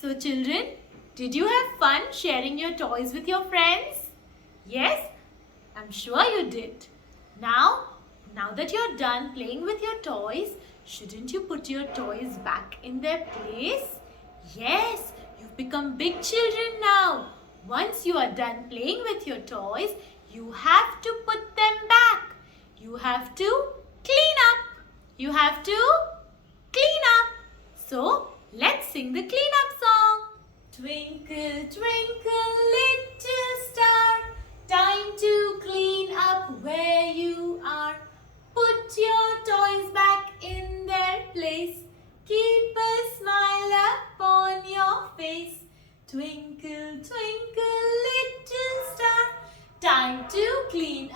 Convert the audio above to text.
So children, did you have fun sharing your toys with your friends? Yes, I'm sure you did. Now that you're done playing with your toys, shouldn't you put your toys back in their place? Yes, you've become big children now. Once you are done playing with your toys, you have to put them back. You have to clean up. You have to clean up. So, let's sing the cleanup song. Twinkle, twinkle, little star, time to clean up where you are. Put your toys back in their place. Keep a smile upon your face. Twinkle, twinkle, little star, time to clean